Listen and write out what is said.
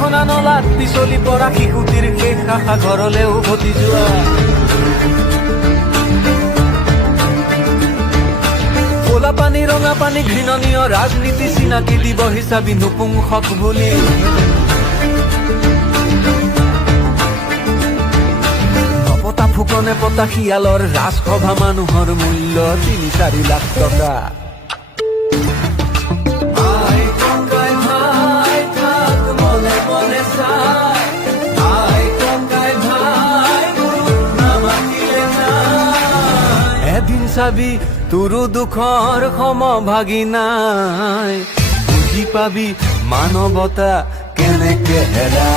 খনা নলাত পিছলি পৰা শিশুটিৰ শেষ আশা ঘৰলৈ উভতি যোৱা। ক'লা পানী ৰঙা পানী ঘৃণনীয় ৰাজনীতি চিনাকি দিব হিচাপি নপুংসক বুলি। নপতা ফুকনে পতা শিয়ালৰ ৰাজসভা মানুহৰ মূল্য ৩-৪ লাখ টকা। এদিন চাবি তোৰো দুখৰ সমভাগী নাই, বুজি পাবি মানৱতা কেনেকে হেৰা।